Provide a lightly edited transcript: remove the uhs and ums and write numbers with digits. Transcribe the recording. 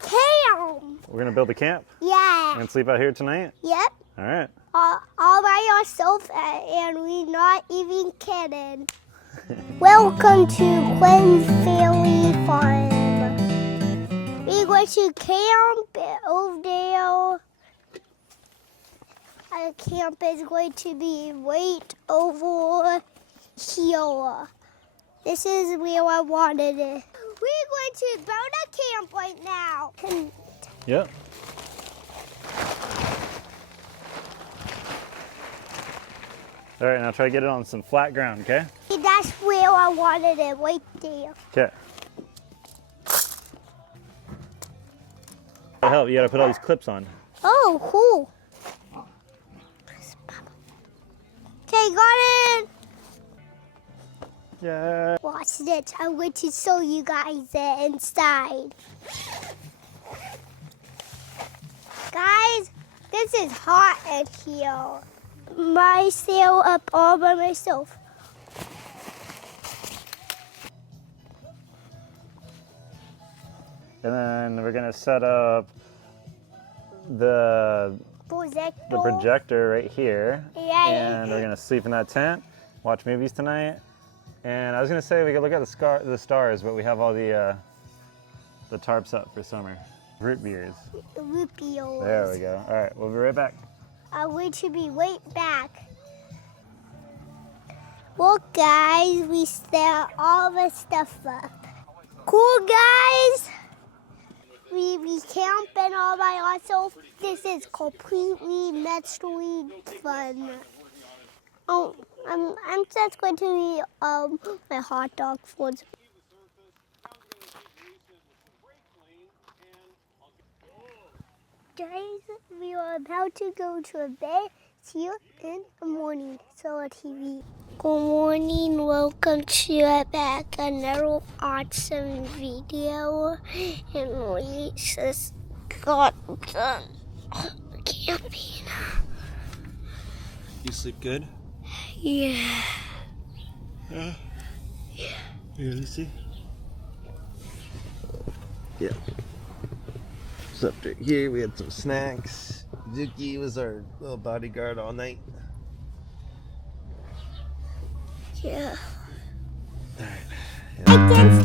camp. We're gonna build a camp Yeah. and sleep out here tonight? Yep. All right. All by ourselves, and we're not even kidding. Welcome to Quinn's Family Farm. We're going to camp over there. Our camp is going to be right over here. This is where I wanted it. We're going to build a camp right now. Yep. All right, now try to get it on some flat ground, okay? That's where I wanted it, right there. Okay. To help, you gotta put all these clips on. Oh, cool. Okay, got it. Yeah. Watch this. I'm going to show you guys it inside. Guys, this is hot in here. My sail up all by myself. And then we're gonna set up the projector right here. Yeah. And we're gonna sleep in that tent, watch movies tonight. And I was gonna say we could look at the stars, but we have all the tarps up for summer. Root beers. Root beers. There we go. All right, we'll be right back. I'm going to be right back. Well, guys, we set all the stuff up. Cool, guys. We camping all by ourselves. This is completely naturally fun. Oh, I'm just going to be my hot dog for. Guys, we are about to go to bed. See you in the morning. So TV. Good morning. Welcome to back another awesome video. And we just got done camping. You sleep good? Yeah. Yeah. Here, let me see. Yeah. Slept right here. We had some snacks. Zuki was our little bodyguard all night. Yeah. All right. I can